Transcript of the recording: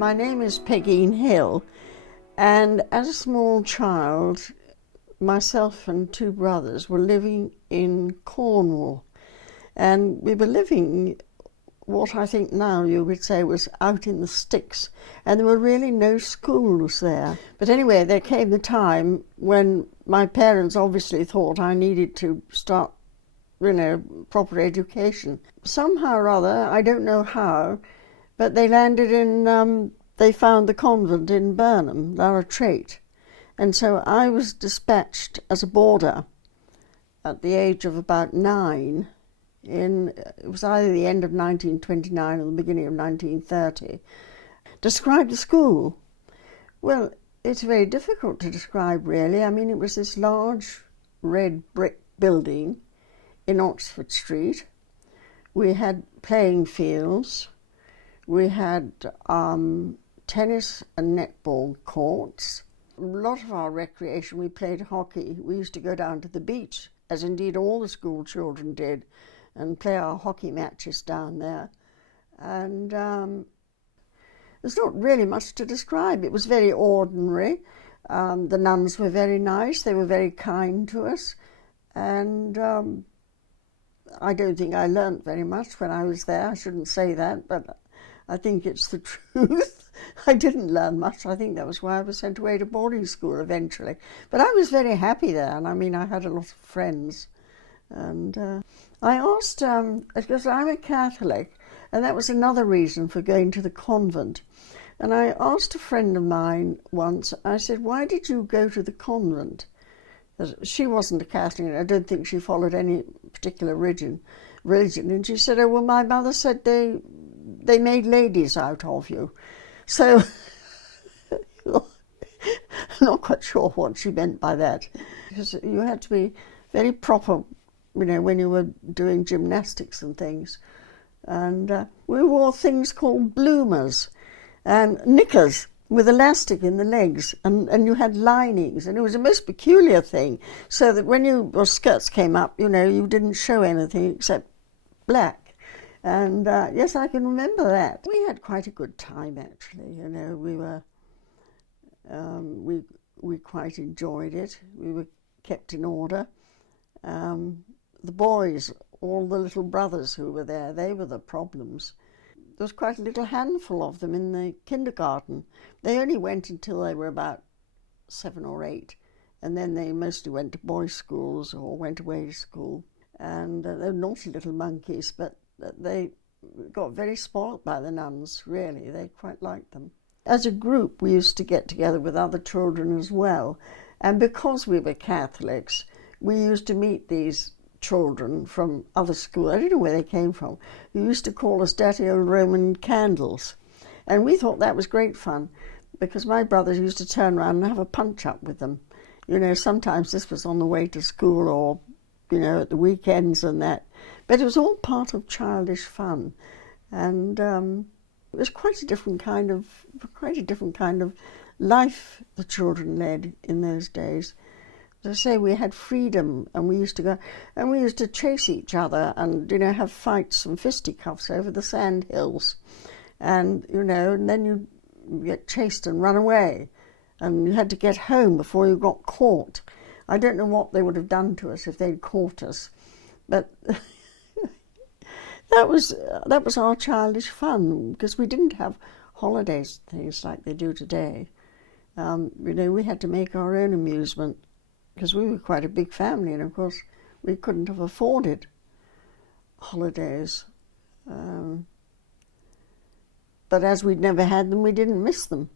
My name is Pegeen Hill, and as a small child, myself and two brothers were living in Cornwall, and we were living what I think now you would say was out in the sticks, and there were really no schools there. But anyway, there came the time when my parents obviously thought I needed to start, proper education. Somehow or other, I don't know how, but they landed in, they found the convent in Burnham, Retraite. And so I was dispatched as a boarder at the age of about 9. It was either the end of 1929 or the beginning of 1930. Describe the school. Well, it's very difficult to describe, really. I mean, it was this large red brick building in Oxford Street. We had playing fields. We had tennis and netball courts. A lot of our recreation, we played hockey. We used to go down to the beach, as indeed all the school children did, and play our hockey matches down there. And there's not really much to describe. It was very ordinary. The nuns were very nice. They were very kind to us. And I don't think I learnt very much when I was there. I shouldn't say that, but I think it's the truth. I didn't learn much. I think that was why I was sent away to boarding school eventually. But I was very happy there, and I mean, I had a lot of friends. And I asked, because I'm a Catholic, and that was another reason for going to the convent. And I asked a friend of mine once, I said, why did you go to the convent? She wasn't a Catholic, and I don't think she followed any particular religion. And she said, oh, well, my mother said they made ladies out of you. So I'm not quite sure what she meant by that. Because you had to be very proper, when you were doing gymnastics and things. And we wore things called bloomers and knickers with elastic in the legs, and you had linings, and it was a most peculiar thing, so that when your skirts came up, you didn't show anything except black. And yes, I can remember that. We had quite a good time, actually. We were, we quite enjoyed it. We were kept in order. The boys, all the little brothers who were there, they were the problems. There was quite a little handful of them in the kindergarten. They only went until they were about 7 or 8, and then they mostly went to boys' schools or went away to school. And they were naughty little monkeys, but they got very spoilt by the nuns, really. They quite liked them. As a group, we used to get together with other children as well. And because we were Catholics, we used to meet these children from other schools. I don't know where they came from. Who used to call us dirty old Roman candles. And we thought that was great fun, because my brothers used to turn around and have a punch-up with them. Sometimes this was on the way to school or, at the weekends and that. But it was all part of childish fun. And it was quite a different kind of life the children led in those days. As I say, we had freedom, and we used to go, and we used to chase each other and, have fights and fisticuffs over the sand hills. And, and then you get chased and run away, and you had to get home before you got caught. I don't know what they would have done to us if they'd caught us, but that was our childish fun, because we didn't have holidays and things like they do today. We had to make our own amusement, because we were quite a big family, and of course we couldn't have afforded holidays. But as we'd never had them, we didn't miss them.